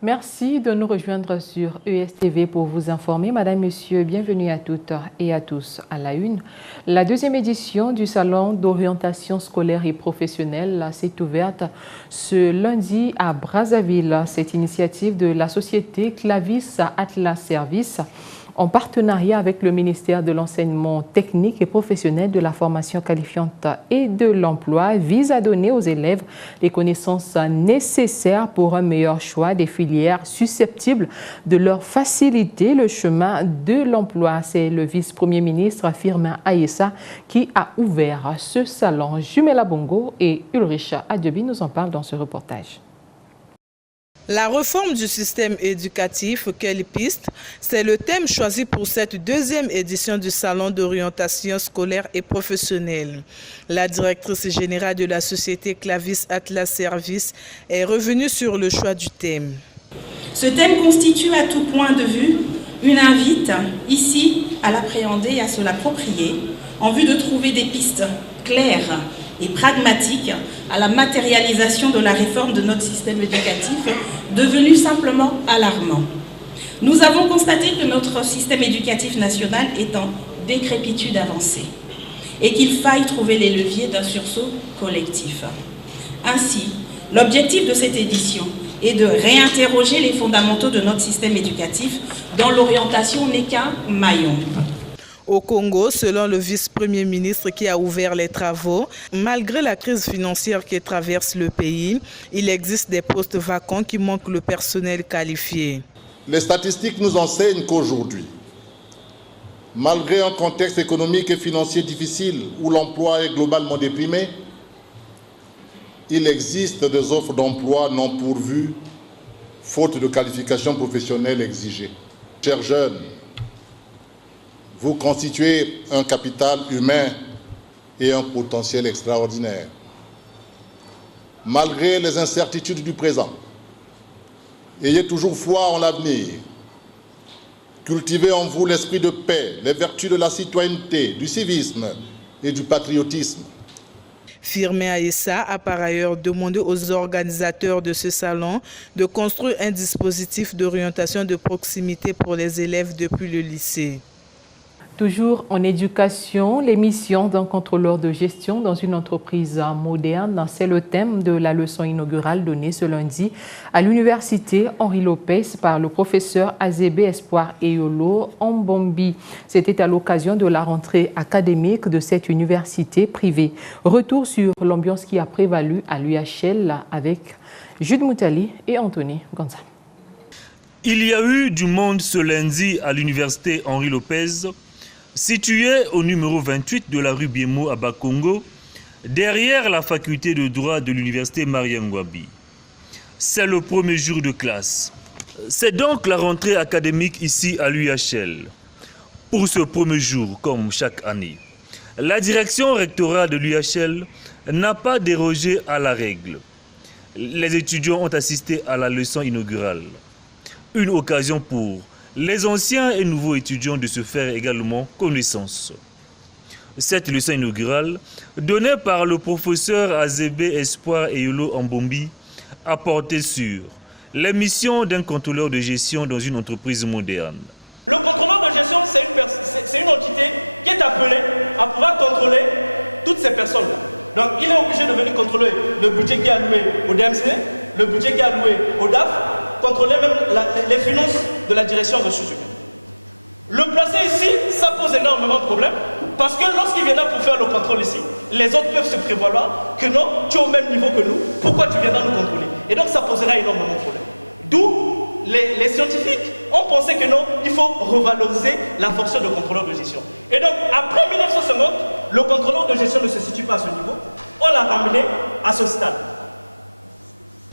Merci de nous rejoindre sur ESTV pour vous informer. Madame, Monsieur, bienvenue à toutes et à tous. À la une, la deuxième édition du Salon d'orientation scolaire et professionnelle s'est ouverte ce lundi à Brazzaville. Cette initiative de la société Clavis Atlas Service, en partenariat avec le ministère de l'Enseignement technique et professionnel, de la formation qualifiante et de l'emploi, vise à donner aux élèves les connaissances nécessaires pour un meilleur choix des filières susceptibles de leur faciliter le chemin de l'emploi. C'est le vice-premier ministre Firmin Aïssa qui a ouvert ce salon. Jumela Bongo et Ulrich Adjobi nous en parlent dans ce reportage. La réforme du système éducatif, quelle piste? C'est le thème choisi pour cette deuxième édition du Salon d'orientation scolaire et professionnelle. La directrice générale de la société Clavis Atlas Service est revenue sur le choix du thème. Ce thème constitue à tout point de vue une invite ici à l'appréhender et à se l'approprier en vue de trouver des pistes claires et pragmatique à la matérialisation de la réforme de notre système éducatif, devenu simplement alarmant. Nous avons constaté que notre système éducatif national est en décrépitude avancée et qu'il faille trouver les leviers d'un sursaut collectif. Ainsi, l'objectif de cette édition est de réinterroger les fondamentaux de notre système éducatif dont l'orientation n'est qu'un maillon. Au Congo, selon le vice-premier ministre qui a ouvert les travaux, malgré la crise financière qui traverse le pays, il existe des postes vacants qui manquent le personnel qualifié. Les statistiques nous enseignent qu'aujourd'hui, malgré un contexte économique et financier difficile où l'emploi est globalement déprimé, il existe des offres d'emploi non pourvues, faute de qualifications professionnelles exigées. Chers jeunes, vous constituez un capital humain et un potentiel extraordinaire. Malgré les incertitudes du présent, ayez toujours foi en l'avenir. Cultivez en vous l'esprit de paix, les vertus de la citoyenneté, du civisme et du patriotisme. Firmin Aïssa a par ailleurs demandé aux organisateurs de ce salon de construire un dispositif d'orientation de proximité pour les élèves depuis le lycée. Toujours en éducation, les missions d'un contrôleur de gestion dans une entreprise moderne, c'est le thème de la leçon inaugurale donnée ce lundi à l'université Henri Lopez par le professeur Azébé Espoir Eyolo Mbombi. C'était à l'occasion de la rentrée académique de cette université privée. Retour sur l'ambiance qui a prévalu à l'UHL avec Jude Moutali et Anthony Gonza. Il y a eu du monde ce lundi à l'université Henri Lopez, situé au numéro 28 de la rue Biemo à Bakongo, derrière la faculté de droit de l'université Mariangwabi. C'est le premier jour de classe. C'est donc la rentrée académique ici à l'UHL. Pour ce premier jour, comme chaque année, la direction rectorale de l'UHL n'a pas dérogé à la règle. Les étudiants ont assisté à la leçon inaugurale. Une occasion pour les anciens et nouveaux étudiants de se faire également connaissance. Cette leçon inaugurale, donnée par le professeur Azébé Espoir Eyolo Mbombi, a porté sur les missions d'un contrôleur de gestion dans une entreprise moderne.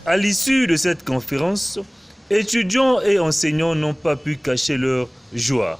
À l'issue de cette conférence, étudiants et enseignants n'ont pas pu cacher leur joie.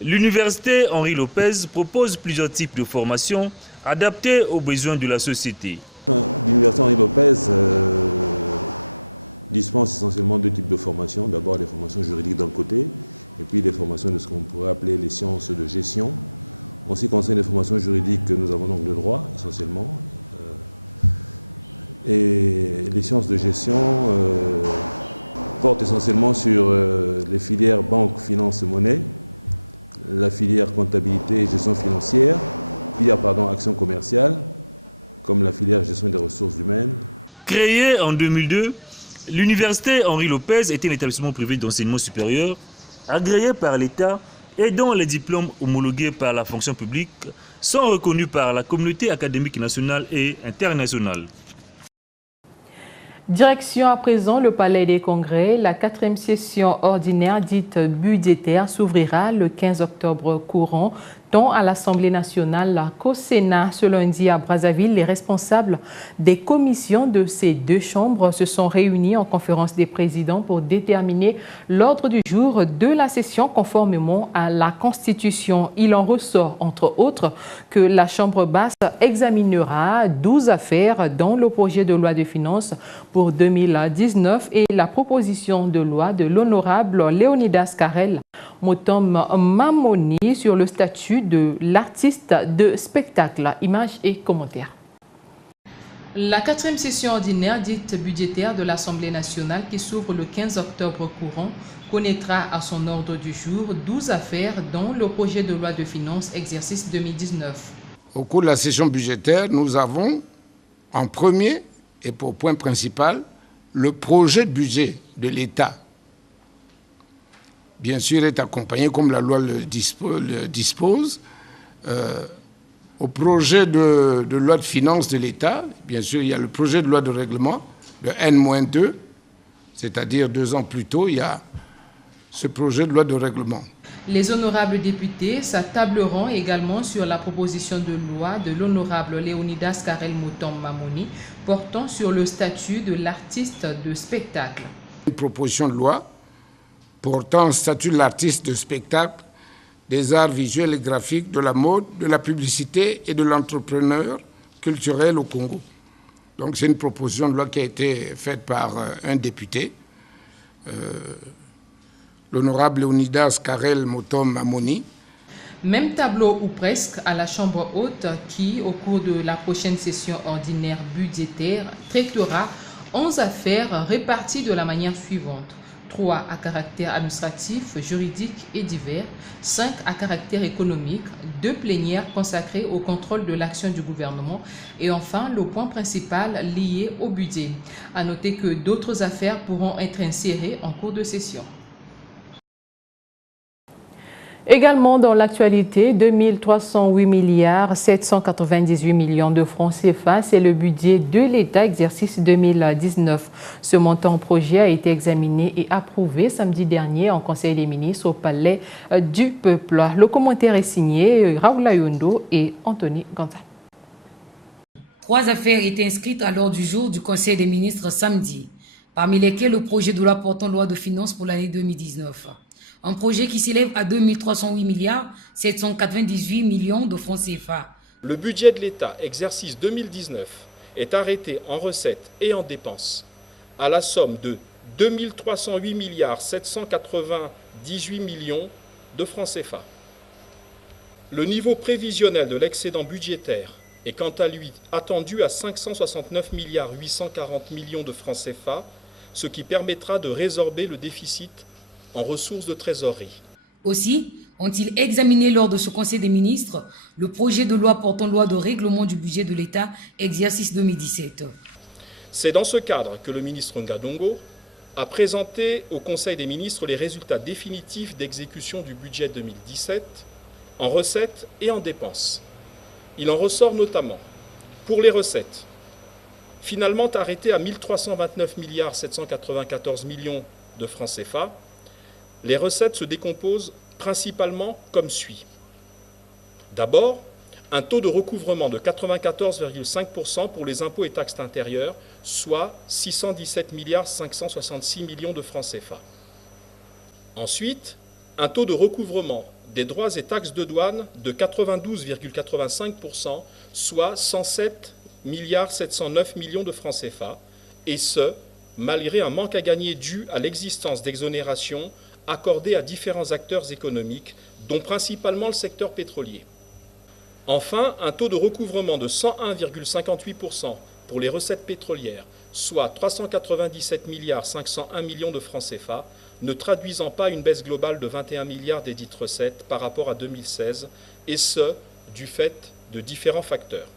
L'université Henri Lopez propose plusieurs types de formations adaptées aux besoins de la société. Créée en 2002, l'université Henri Lopez est un établissement privé d'enseignement supérieur agréé par l'État et dont les diplômes homologués par la fonction publique sont reconnus par la communauté académique nationale et internationale. Direction à présent le Palais des Congrès. La 4e session ordinaire dite budgétaire s'ouvrira le 15 octobre courant, tant à l'Assemblée nationale qu'au Sénat. Ce lundi à Brazzaville, les responsables des commissions de ces deux chambres se sont réunis en conférence des présidents pour déterminer l'ordre du jour de la session conformément à la Constitution. Il en ressort, entre autres, que la Chambre basse examinera 12 affaires dont le projet de loi de finances pour 2019 et la proposition de loi de l'honorable Léonidas Karel Motom Mamoni sur le statut de l'artiste de spectacle. Images et commentaires. La 4e session ordinaire dite budgétaire de l'Assemblée nationale qui s'ouvre le 15 octobre courant connaîtra à son ordre du jour 12 affaires dont le projet de loi de finances exercice 2019. Au cours de la session budgétaire, nous avons en premier et pour point principal le projet de budget de l'État. Bien sûr, est accompagné, comme la loi le dispose, au projet de loi de finances de l'État. Bien sûr, il y a le projet de loi de règlement, le N-2, c'est-à-dire 2 ans plus tôt, il y a ce projet de loi de règlement. Les honorables députés s'attableront également sur la proposition de loi de l'honorable Léonidas Karel Motom Mamoni portant sur le statut de l'artiste de spectacle. Une proposition de loi portant le statut de l'artiste de spectacle, des arts visuels et graphiques, de la mode, de la publicité et de l'entrepreneur culturel au Congo. Donc c'est une proposition de loi qui a été faite par un député, l'honorable Léonidas Karel Motom Mamoni. Même tableau ou presque à la Chambre haute qui, au cours de la prochaine session ordinaire budgétaire, traitera 11 affaires réparties de la manière suivante. 3 à caractère administratif, juridique et divers, 5 à caractère économique, 2 plénières consacrées au contrôle de l'action du gouvernement et enfin le point principal lié au budget. À noter que d'autres affaires pourront être insérées en cours de session. Également dans l'actualité, 2308 milliards 798 millions de francs CFA, c'est le budget de l'État exercice 2019. Ce montant projet a été examiné et approuvé samedi dernier en Conseil des ministres au Palais du Peuple. Le commentaire est signé Raoula Yondo et Anthony Gonzalez. 3 affaires étaient inscrites à l'ordre du jour du Conseil des ministres samedi, parmi lesquelles le projet de loi portant loi de finances pour l'année 2019. Un projet qui s'élève à 2308 milliards 798 millions de francs CFA. Le budget de l'État, exercice 2019, est arrêté en recettes et en dépenses à la somme de 2308 milliards 798 millions de francs CFA. Le niveau prévisionnel de l'excédent budgétaire est quant à lui attendu à 569 milliards 840 millions de francs CFA, ce qui permettra de résorber le déficit en ressources de trésorerie. Aussi, ont-ils examiné lors de ce Conseil des ministres le projet de loi portant loi de règlement du budget de l'État, exercice 2017. C'est dans ce cadre que le ministre Ngadongo a présenté au Conseil des ministres les résultats définitifs d'exécution du budget 2017 en recettes et en dépenses. Il en ressort notamment, pour les recettes, finalement arrêtées à 1329 milliards 794 millions de francs CFA, les recettes se décomposent principalement comme suit. D'abord, un taux de recouvrement de 94,5% pour les impôts et taxes intérieures, soit 617 milliards 566 millions de francs CFA. Ensuite, un taux de recouvrement des droits et taxes de douane de 92,85%, soit 107,709 milliards de francs CFA, et ce, malgré un manque à gagner dû à l'existence d'exonérations accordées à différents acteurs économiques, dont principalement le secteur pétrolier. Enfin, un taux de recouvrement de 101,58% pour les recettes pétrolières, soit 397,501 milliards de francs CFA, ne traduisant pas une baisse globale de 21 milliards des dites recettes par rapport à 2016, et ce, du fait de différents facteurs.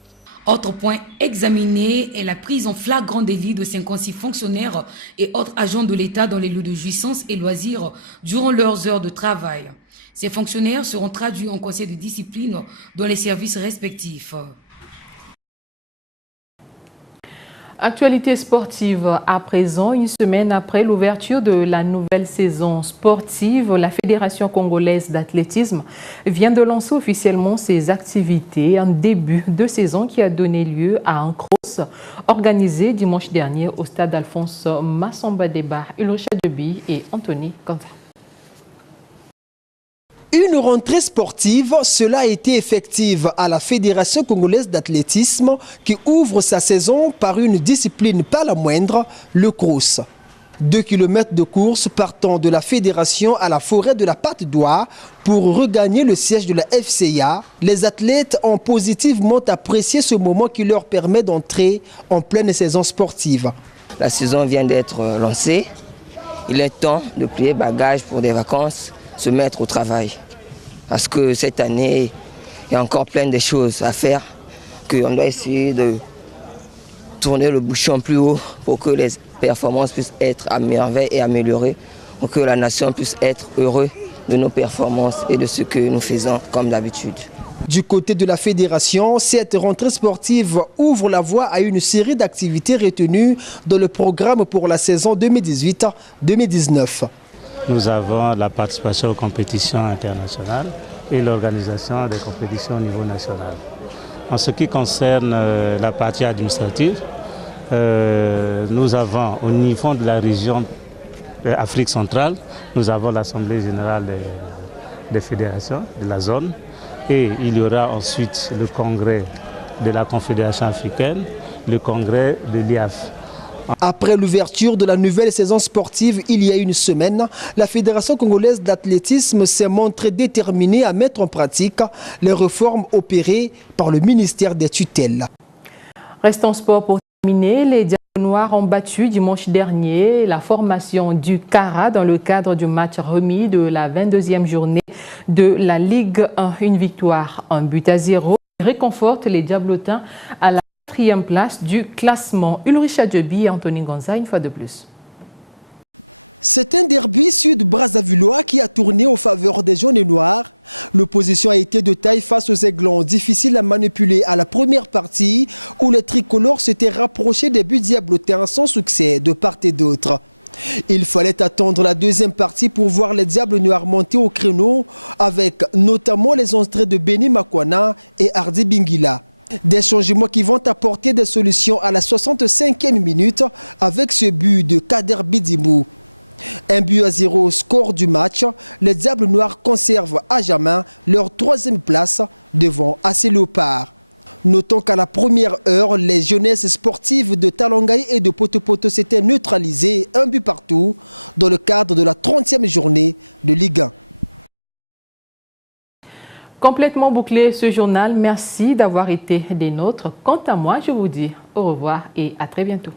Autre point examiné est la prise en flagrant délit de 56 fonctionnaires et autres agents de l'État dans les lieux de jouissance et loisirs durant leurs heures de travail. Ces fonctionnaires seront traduits en conseil de discipline dans les services respectifs. Actualité sportive à présent, une semaine après l'ouverture de la nouvelle saison sportive, la Fédération congolaise d'athlétisme vient de lancer officiellement ses activités en début de saison qui a donné lieu à un cross organisé dimanche dernier au stade Alphonse Massamba Débar, Ulrich Debi et Anthony Kanza. Une rentrée sportive, cela a été effective à la Fédération congolaise d'athlétisme qui ouvre sa saison par une discipline pas la moindre, le cross. 2 km de course partant de la Fédération à la forêt de la Patte d'Oie pour regagner le siège de la FCA. Les athlètes ont positivement apprécié ce moment qui leur permet d'entrer en pleine saison sportive. La saison vient d'être lancée. Il est temps de plier bagages pour des vacances, se mettre au travail. Parce que cette année, il y a encore plein de choses à faire, qu'on doit essayer de tourner le bouchon plus haut pour que les performances puissent être à merveille et améliorées, pour que la nation puisse être heureuse de nos performances et de ce que nous faisons comme d'habitude. Du côté de la fédération, cette rentrée sportive ouvre la voie à une série d'activités retenues dans le programme pour la saison 2018-2019. Nous avons la participation aux compétitions internationales et l'organisation des compétitions au niveau national. En ce qui concerne la partie administrative, nous avons au niveau de la région Afrique centrale, nous avons l'Assemblée générale des fédérations de la zone et il y aura ensuite le congrès de la Confédération africaine, le congrès de l'IAF. Après l'ouverture de la nouvelle saison sportive il y a une semaine, la Fédération congolaise d'athlétisme s'est montrée déterminée à mettre en pratique les réformes opérées par le ministère des tutelles. Restons sport pour terminer. Les Diables Noirs ont battu dimanche dernier la formation du CARA dans le cadre du match remis de la 22e journée de la Ligue 1. Une victoire, 1-0 réconforte les Diablotins à la 4e place du classement. Ulrich Debi et Anthony Kanza une fois de plus. Complètement bouclé ce journal. Merci d'avoir été des nôtres. Quant à moi, je vous dis au revoir et à très bientôt.